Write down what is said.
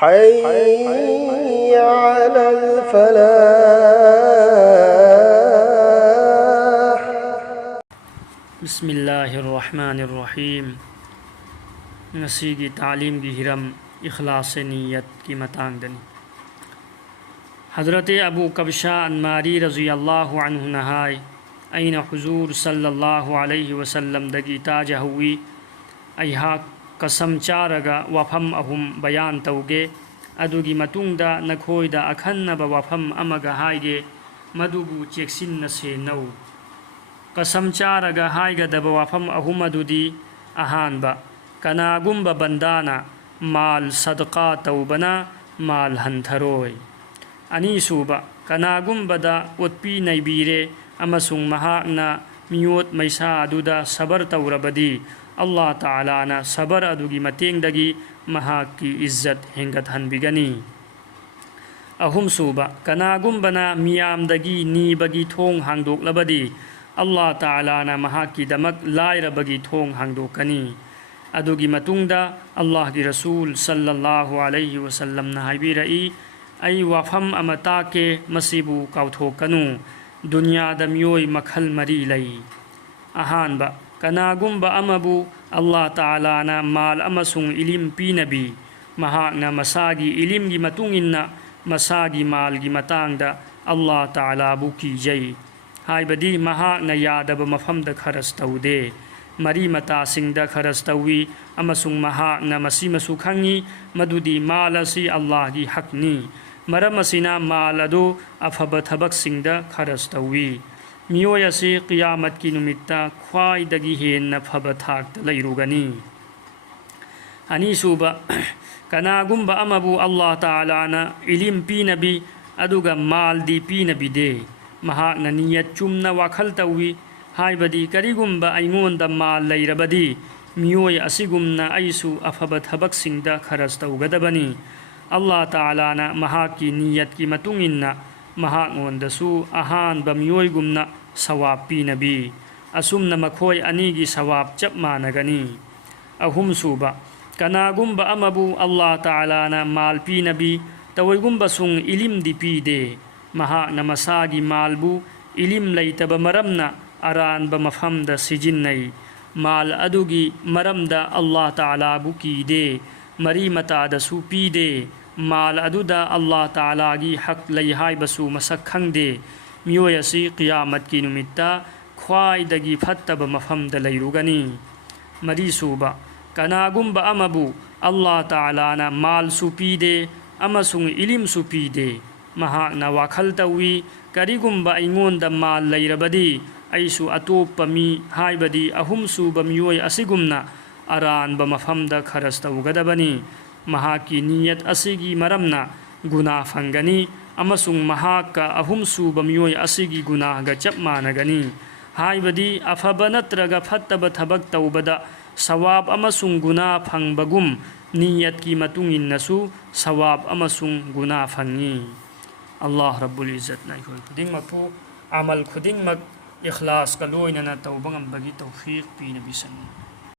حي على الفلاح. بسم الله الرحمن الرحيم. نسيجي تعليم جهرم إخلاص نية کی متاندن. حضرت ابو کبشہ انماری رضی اللہ عنہ نہائی أين حضور صلى الله عليه وسلم دقي تاج هوي أيها قسم چارغا وفم أهم بيان توجي أدوغي متوندا نكويدا أكنب وفم أمغا هايجي مدوغو چيكسين نسي نو قسم چارغا هايغا دب وفم أهم دودي أهانبا كناغمب بندانا مال صدقا توبنا مال هنثروي أنيسوبا كناغمبدا أتبي نيبيري أمسون مهاقنا ميوت ميسا أدودا صبر توربدي الله تعالى صبر أدوغي متين دغي مهاقي عزت هنگت هنبغني. أهم سوبا كناغمبنا ميام دغي نيبغي تون هنگدوك لبدي الله تعالى مهاقي دمك لايربغي تون هنگدوكني. أدوغي متوندا الله دي رسول صلى الله عليه وسلم نهايبيرئي أي وفم أمتاكي مسيبو كاوتوكنو दुनिया दमियोई मखल मरी लई. अहानबा कनागुम्बा अमबु अल्लाह ताला ना माल अमसुंग इलिम पीनबी महाकना मसागी इलिम गी मतुंगिन्ना मसागी माल गी मतांगदा अल्लाह ताला बु कीजई हाइबदी महाकना यादब मफमद खरस तौदे मरी मता सिंगदा खरस तौवी अमसुंग महाकना मसी मसु खंगी मदुदी माल असि अल्लाह गी हकनी मरम असिना माल अदो अफब थबक सिंगदा खरस तौवी मियोय असि क़ियामत की नुमित्ता ख्वाइदगी हेन्न फब थाक्त लैरुगनी. अनीसुबा कनागुम्बा अमबु अल्लाह ताला ना इलिम पीनबी अदुगा माल दी पीनबी दे महाकना नियत चुमना वाखल तौवी हाइबदी करिगुम्बा अइंगोंदा माल लैरबदी मियोय असिगुमना अइसु अफब थबक सिंगदा खरस तौगदबनी. अल्लाह ताला ना महाकी नियत की मतुंगिन्ना महागोंदसु अहान बमियोयगुमना सवाब पीनबी असुमना मखोय अनीगी सवाब चप मानगनी. अहुम सुबा कनागुम्बा अमबु अल्लाह ताला ना माल पीनबी तवयगुम्बा सुंग इलिम दी पीदे महाकना मसागी मालबु इलिम लैतब मरमना अरानब मफमदा सिजिन्नई माल अदुगी मरमदा अल्लाह ताला बु कीदे मरी मतादसु पीदे माल अदुदा अल्लाह ताला गी हक लई हाइबसु मसक खंगदे मियोय असि क़ियामत की नुमित्ता ख्वाइदगी फत्तब मफमद लैरुगनी. मरी सुबा कनागुम्बा अमबु अल्लाह ताला ना माल सुपीदे अमसुंग इलिम सुपीदे महाकना वाखल तौवी करिगुम्बा अइंगोंदा माल लैरबदी अइसु अतोप्पा मी हाइबदी अहुम सुबा मियोय असिगुमना अरानब मफमद खरस तौगदबनी. महाकी नियत असिगी मरमना गुना फंगनी अमसुंग महाका अहुम सुब मियोय असिगी गुनाहगा चप मानगनी. हाइबदी अफब नत्रगा फत्तब थबक तौबदा सवाब अमसुंग गुना फंगबगुम नियत की मतुंगिन्नसु सवाब अमसुंग गुना फंगी. अल्लाह रब्बुल इज्जत ना कोई खुदिंगमकु अमल खुदिंगमक इखलास का लोइनना तौबंगम बगी तौफीक पीनबी सन.